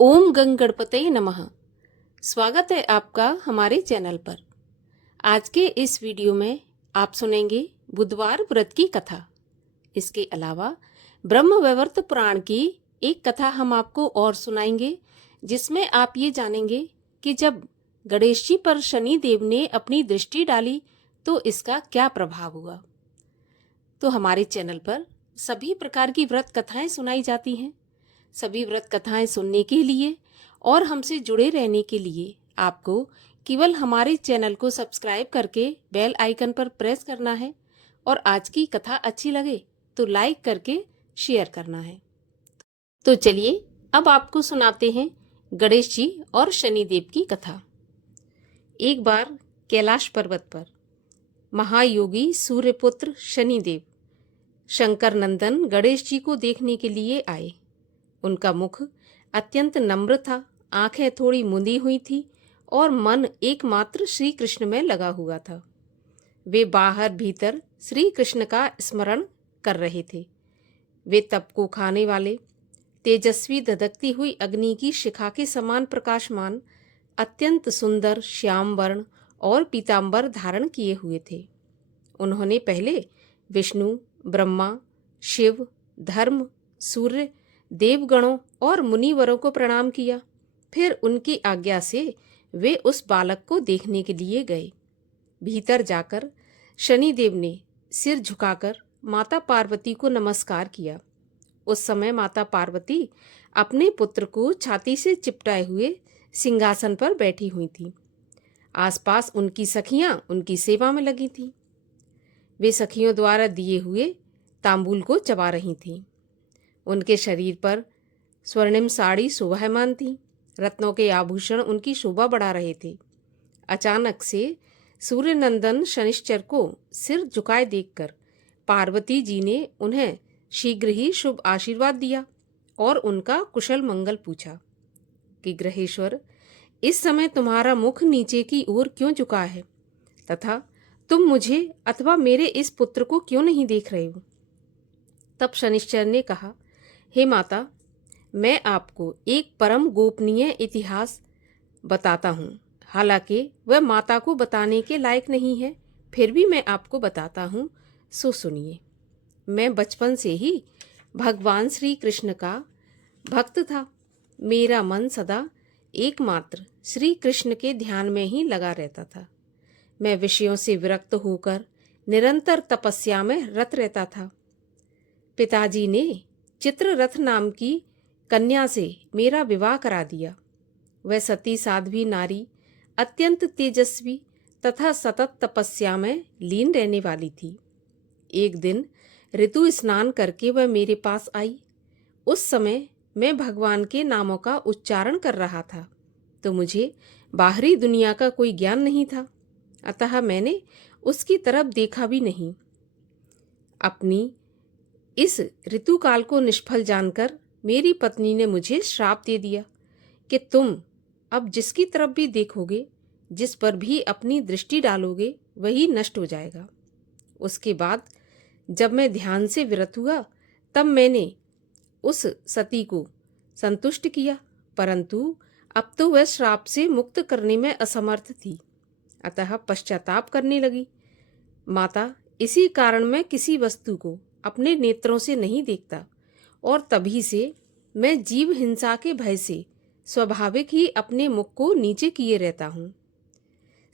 ओम गंग गणपतये नमः। स्वागत है आपका हमारे चैनल पर। आज के इस वीडियो में आप सुनेंगे बुधवार व्रत की कथा। इसके अलावा ब्रह्म वैवर्त पुराण की एक कथा हम आपको और सुनाएंगे, जिसमें आप ये जानेंगे कि जब गणेश जी पर शनि देव ने अपनी दृष्टि डाली तो इसका क्या प्रभाव हुआ। तो हमारे चैनल पर सभी प्रकार की व्रत कथाएं सुनाई जाती हैं। सभी व्रत कथाएं सुनने के लिए और हमसे जुड़े रहने के लिए आपको केवल हमारे चैनल को सब्सक्राइब करके बेल आइकन पर प्रेस करना है और आज की कथा अच्छी लगे तो लाइक करके शेयर करना है। तो चलिए अब आपको सुनाते हैं गणेश जी और शनिदेव की कथा। एक बार कैलाश पर्वत पर महायोगी सूर्यपुत्र शनिदेव शंकर नंदन गणेश जी को देखने के लिए आए। उनका मुख अत्यंत नम्र था, आंखें थोड़ी मुंदी हुई थी और मन एकमात्र श्री कृष्ण में लगा हुआ था। वे बाहर भीतर श्री कृष्ण का स्मरण कर रहे थे। वे तप को खाने वाले, तेजस्वी धधकती हुई अग्नि की शिखा के समान प्रकाशमान, अत्यंत सुंदर श्याम वर्ण और पीतांबर धारण किए हुए थे। उन्होंने पहले विष्णु, ब्रह्मा, शिव, धर्म, सूर्य, देवगणों और मुनिवरों को प्रणाम किया। फिर उनकी आज्ञा से वे उस बालक को देखने के लिए गए। भीतर जाकर शनिदेव ने सिर झुकाकर माता पार्वती को नमस्कार किया। उस समय माता पार्वती अपने पुत्र को छाती से चिपटाए हुए सिंहासन पर बैठी हुई थीं। आसपास उनकी सखियां उनकी सेवा में लगी थीं। वे सखियों द्वारा दिए हुए तांबूल को चबा रही थीं। उनके शरीर पर स्वर्णिम साड़ी शोभायमान थी। रत्नों के आभूषण उनकी शोभा बढ़ा रहे थे। अचानक से सूर्यनंदन शनिश्चर को सिर झुकाए देखकर पार्वती जी ने उन्हें शीघ्र ही शुभ आशीर्वाद दिया और उनका कुशल मंगल पूछा कि ग्रहेश्वर, इस समय तुम्हारा मुख नीचे की ओर क्यों झुका है तथा तुम मुझे अथवा मेरे इस पुत्र को क्यों नहीं देख रहे हो। तब शनिश्चर ने कहा, हे माता, मैं आपको एक परम गोपनीय इतिहास बताता हूँ। हालांकि वह माता को बताने के लायक नहीं है, फिर भी मैं आपको बताता हूँ, सो सुनिए। मैं बचपन से ही भगवान श्री कृष्ण का भक्त था। मेरा मन सदा एकमात्र श्री कृष्ण के ध्यान में ही लगा रहता था। मैं विषयों से विरक्त होकर निरंतर तपस्या में रत रहता था। पिताजी ने चित्ररथ नाम की कन्या से मेरा विवाह करा दिया। वह सती साध्वी नारी, अत्यंत तेजस्वी तथा सतत तपस्या में लीन रहने वाली थी। एक दिन ऋतु स्नान करके वह मेरे पास आई। उस समय मैं भगवान के नामों का उच्चारण कर रहा था, तो मुझे बाहरी दुनिया का कोई ज्ञान नहीं था, अतः मैंने उसकी तरफ देखा भी नहीं। अपनी इस ऋतुकाल को निष्फल जानकर मेरी पत्नी ने मुझे श्राप दे दिया कि तुम अब जिसकी तरफ भी देखोगे, जिस पर भी अपनी दृष्टि डालोगे, वही नष्ट हो जाएगा। उसके बाद जब मैं ध्यान से विरत हुआ, तब मैंने उस सती को संतुष्ट किया, परंतु अब तो वह श्राप से मुक्त करने में असमर्थ थी, अतः पश्चाताप करने लगी। माता, इसी कारण मैं किसी वस्तु को अपने नेत्रों से नहीं देखता और तभी से मैं जीव हिंसा के भय से स्वाभाविक ही अपने मुख को नीचे किए रहता हूँ।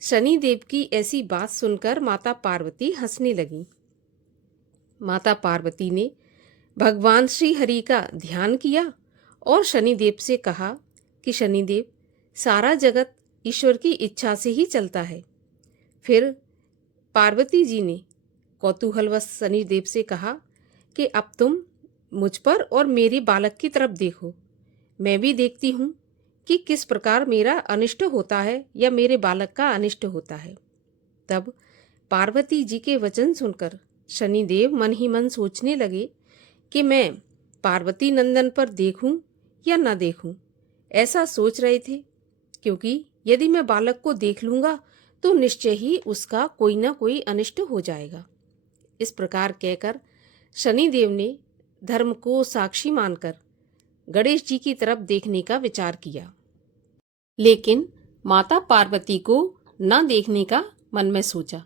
शनिदेव की ऐसी बात सुनकर माता पार्वती हंसने लगी। माता पार्वती ने भगवान श्री हरि का ध्यान किया और शनिदेव से कहा कि शनिदेव, सारा जगत ईश्वर की इच्छा से ही चलता है। फिर पार्वती जी ने कौतूहलवश शनिदेव से कहा कि अब तुम मुझ पर और मेरे बालक की तरफ देखो। मैं भी देखती हूँ कि किस प्रकार मेरा अनिष्ट होता है या मेरे बालक का अनिष्ट होता है। तब पार्वती जी के वचन सुनकर शनिदेव मन ही मन सोचने लगे कि मैं पार्वती नंदन पर देखूं या न देखूं। ऐसा सोच रहे थे क्योंकि यदि मैं बालक को देख लूँगा तो निश्चय ही उसका कोई न कोई अनिष्ट हो जाएगा। इस प्रकार कहकर शनिदेव ने धर्म को साक्षी मानकर गणेश जी की तरफ देखने का विचार किया, लेकिन माता पार्वती को न देखने का मन में सोचा।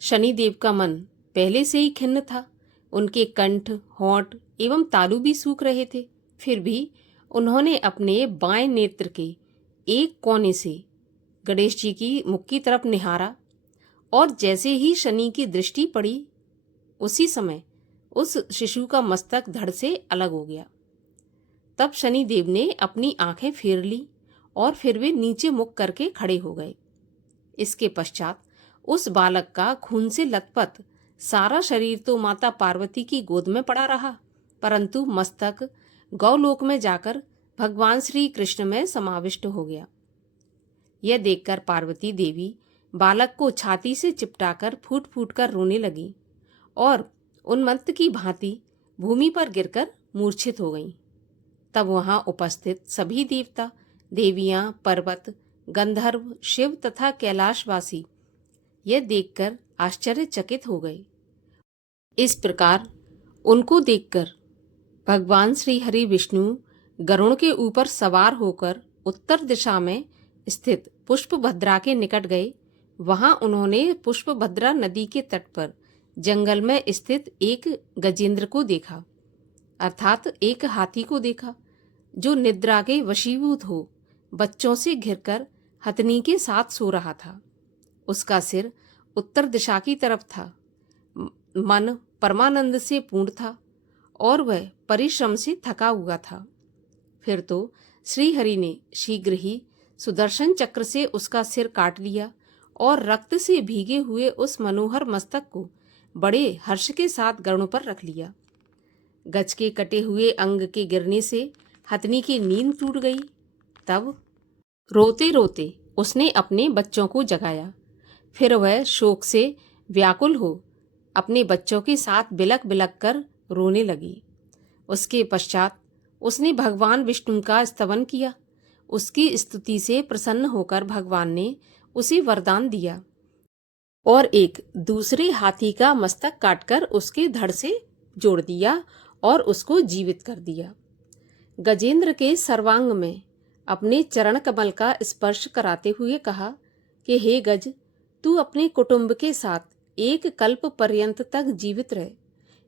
शनिदेव का मन पहले से ही खिन्न था। उनके कंठ, होंठ एवं तालू भी सूख रहे थे। फिर भी उन्होंने अपने बाएं नेत्र के एक कोने से गणेश जी की मुख की तरफ निहारा और जैसे ही शनि की दृष्टि पड़ी, उसी समय उस शिशु का मस्तक धड़ से अलग हो गया। तब शनिदेव ने अपनी आंखें फेर ली और फिर वे नीचे मुख करके खड़े हो गए। इसके पश्चात उस बालक का खून से लथपथ सारा शरीर तो माता पार्वती की गोद में पड़ा रहा, परंतु मस्तक गौलोक में जाकर भगवान श्री कृष्ण में समाविष्ट हो गया। यह देखकर पार्वती देवी बालक को छाती से चिपटाकर फूट फूट कर रोने लगी और उन्मत्त की भांति भूमि पर गिरकर मूर्छित हो गईं। तब वहां उपस्थित सभी देवता, देवियां, पर्वत, गंधर्व, शिव तथा कैलाशवासी यह देखकर आश्चर्यचकित हो गए। इस प्रकार उनको देखकर भगवान श्री हरि विष्णु गरुड़ के ऊपर सवार होकर उत्तर दिशा में स्थित पुष्पभद्रा के निकट गए। वहां उन्होंने पुष्पभद्रा नदी के तट पर जंगल में स्थित एक गजेंद्र को देखा, अर्थात एक हाथी को देखा, जो निद्रा के वशीभूत हो बच्चों से घिरकर हथनी के साथ सो रहा था। उसका सिर उत्तर दिशा की तरफ था। मन परमानंद से पूर्ण था और वह परिश्रम से थका हुआ था। फिर तो श्रीहरि ने शीघ्र ही सुदर्शन चक्र से उसका सिर काट लिया और रक्त से भीगे हुए उस मनोहर मस्तक को बड़े हर्ष के साथ गरुड़ पर रख लिया। गज के कटे हुए अंग के गिरने से हथनी की नींद टूट गई। तब रोते रोते उसने अपने बच्चों को जगाया। फिर वह शोक से व्याकुल हो अपने बच्चों के साथ बिलक बिलक कर रोने लगी। उसके पश्चात उसने भगवान विष्णु का स्तवन किया। उसकी स्तुति से प्रसन्न होकर भगवान ने उसे वरदान दिया और एक दूसरे हाथी का मस्तक काटकर उसके धड़ से जोड़ दिया और उसको जीवित कर दिया। गजेंद्र के सर्वांग में अपने चरण कमल का स्पर्श कराते हुए कहा कि हे गज, तू अपने कुटुंब के साथ एक कल्प पर्यंत तक जीवित रहे।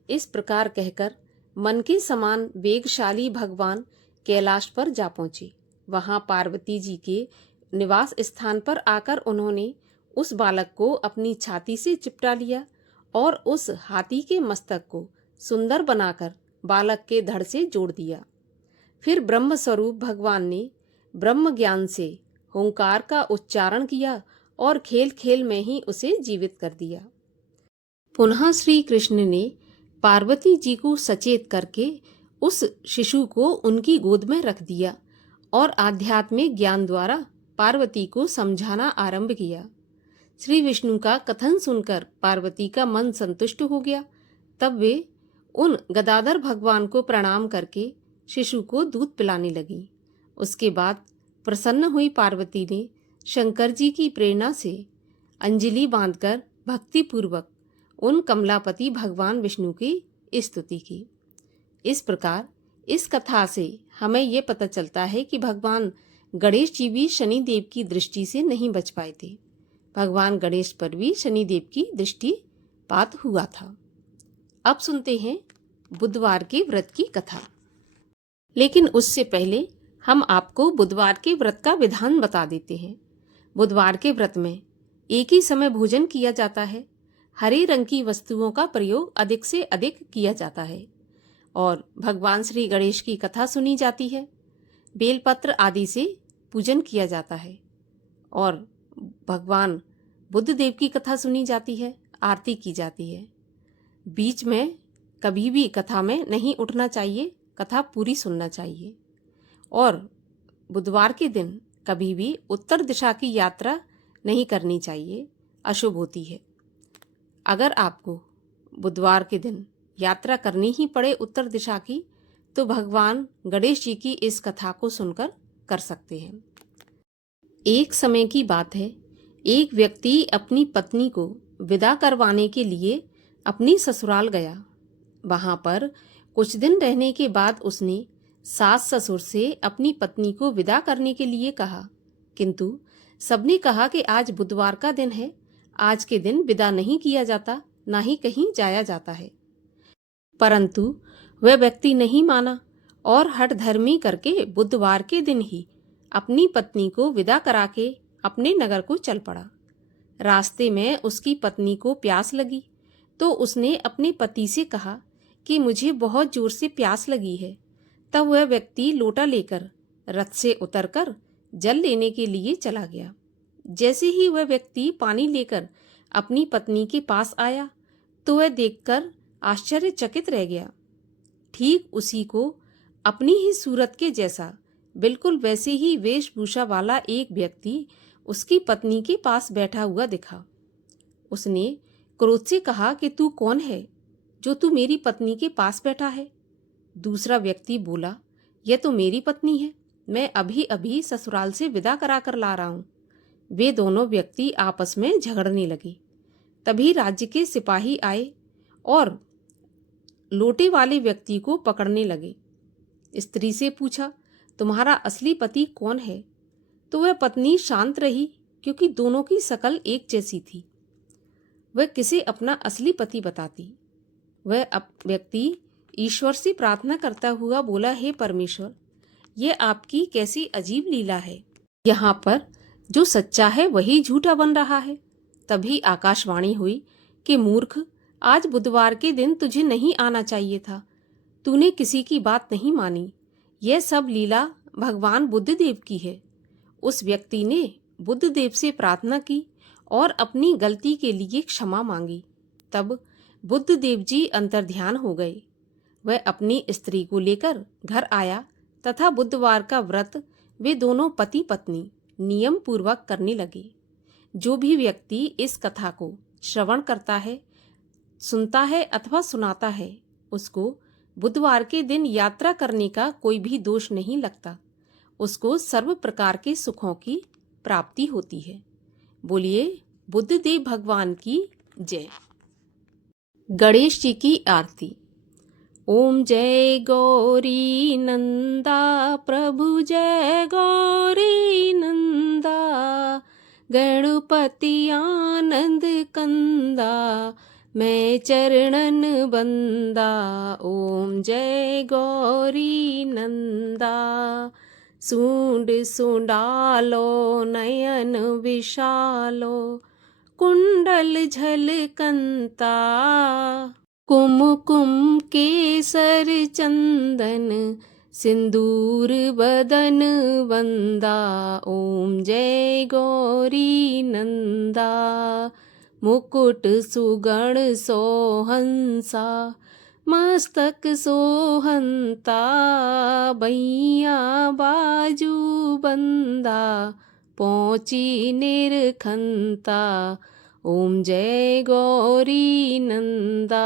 इस प्रकार कहकर मन के समान वेगशाली भगवान कैलाश पर जा पहुंचे। वहां पार्वती जी के निवास स्थान पर आकर उन्होंने उस बालक को अपनी छाती से चिपटा लिया और उस हाथी के मस्तक को सुंदर बनाकर बालक के धड़ से जोड़ दिया। फिर ब्रह्म स्वरूप भगवान ने ब्रह्म ज्ञान से ओंकार का उच्चारण किया और खेल खेल में ही उसे जीवित कर दिया। पुनः श्री कृष्ण ने पार्वती जी को सचेत करके उस शिशु को उनकी गोद में रख दिया और आध्यात्मिक ज्ञान द्वारा पार्वती को समझाना आरंभ किया। श्री विष्णु का कथन सुनकर पार्वती का मन संतुष्ट हो गया। तब वे उन गदाधर भगवान को प्रणाम करके शिशु को दूध पिलाने लगी। उसके बाद प्रसन्न हुई पार्वती ने शंकर जी की प्रेरणा से अंजलि बांधकर भक्तिपूर्वक उन कमलापति भगवान विष्णु की स्तुति की। इस प्रकार इस कथा से हमें ये पता चलता है कि भगवान गणेश जी भी शनिदेव की दृष्टि से नहीं बच पाए थे। भगवान गणेश पर भी शनिदेव की दृष्टिपात हुआ था। अब सुनते हैं बुधवार के व्रत की कथा। लेकिन उससे पहले हम आपको बुधवार के व्रत का विधान बता देते हैं। बुधवार के व्रत में एक ही समय भोजन किया जाता है। हरे रंग की वस्तुओं का प्रयोग अधिक से अधिक किया जाता है और भगवान श्री गणेश की कथा सुनी जाती है। बेलपत्र आदि से पूजन किया जाता है और भगवान बुद्ध देव की कथा सुनी जाती है, आरती की जाती है। बीच में कभी भी कथा में नहीं उठना चाहिए, कथा पूरी सुनना चाहिए। और बुधवार के दिन कभी भी उत्तर दिशा की यात्रा नहीं करनी चाहिए, अशुभ होती है। अगर आपको बुधवार के दिन यात्रा करनी ही पड़े उत्तर दिशा की, तो भगवान गणेश जी की इस कथा को सुनकर कर सकते हैं। एक समय की बात है, एक व्यक्ति अपनी पत्नी को विदा करवाने के लिए अपनी ससुराल गया। वहां पर कुछ दिन रहने के बाद उसने सास ससुर से अपनी पत्नी को विदा करने के लिए कहा, किंतु सबने कहा कि आज बुधवार का दिन है, आज के दिन विदा नहीं किया जाता, ना ही कहीं जाया जाता है। परंतु वह व्यक्ति नहीं माना और हठधर्मी करके बुधवार के दिन ही अपनी पत्नी को विदा करा के अपने नगर को चल पड़ा। रास्ते में उसकी पत्नी को प्यास लगी तो उसने अपने पति से कहा कि मुझे बहुत जोर से प्यास लगी है। तब वह व्यक्ति लोटा लेकर रथ से उतरकर जल लेने के लिए चला गया। जैसे ही वह व्यक्ति पानी लेकर अपनी पत्नी के पास आया तो वह देखकर आश्चर्यचकित रह गया। ठीक उसी को अपनी ही सूरत के जैसा, बिल्कुल वैसे ही वेशभूषा वाला एक व्यक्ति उसकी पत्नी के पास बैठा हुआ दिखा। उसने क्रोध से कहा कि तू कौन है जो तू मेरी पत्नी के पास बैठा है? दूसरा व्यक्ति बोला, यह तो मेरी पत्नी है, मैं अभी अभी ससुराल से विदा करा कर ला रहा हूँ। वे दोनों व्यक्ति आपस में झगड़ने लगे। तभी राज्य के सिपाही आए और लोटे वाले व्यक्ति को पकड़ने लगे। स्त्री से पूछा, तुम्हारा असली पति कौन है? तो वह पत्नी शांत रही, क्योंकि दोनों की शकल एक जैसी थी। वह किसे अपना असली पति बताती? वह व्यक्ति ईश्वर से प्रार्थना करता हुआ बोला, हे परमेश्वर, यह आपकी कैसी अजीब लीला है। यहाँ पर जो सच्चा है वही झूठा बन रहा है। तभी आकाशवाणी हुई कि मूर्ख, आज बुधवार के दिन तुझे नहीं आना चाहिए था, तूने किसी की बात नहीं मानी। यह सब लीला भगवान बुद्धदेव की है। उस व्यक्ति ने बुद्धदेव से प्रार्थना की और अपनी गलती के लिए क्षमा मांगी। तब बुद्धदेव जी अंतर्ध्यान हो गए। वह अपनी स्त्री को लेकर घर आया तथा बुधवार का व्रत वे दोनों पति पत्नी नियम पूर्वक करने लगे। जो भी व्यक्ति इस कथा को श्रवण करता है, सुनता है अथवा सुनाता है, उसको बुधवार के दिन यात्रा करने का कोई भी दोष नहीं लगता। उसको सर्व प्रकार के सुखों की प्राप्ति होती है। बोलिए बुद्धदेव भगवान की जय। गणेश जी की आरती। ओम जय गौरी नंदा प्रभु जय गौरी नंदा, गणपति आनंद कंदा मैं चरणन बंदा। ओम जय गौरी नंदा। सूंड सुंडालो नयन विशालो, कुंडल झलकंता कुमकुम केसर चंदन, सिंदूर बदन वंदा। ओम जय गौरी नंदा। मुकुट सुगण सोहंसा, मस्तक सोहंता, बैया बाजू बंदा, पहुँची निरखंता। ओम जय गौरी नंदा।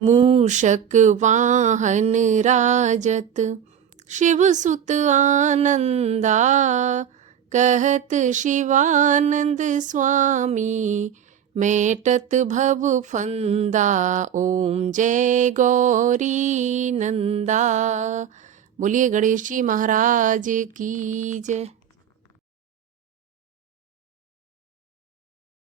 मूषक वाहन राजत, शिव सुत आनंदा, कहत शिवानंद स्वामी, मेटत भव फंदा। ओम जय गौरी नंदा। बोलिए गणेश जी महाराज की जय।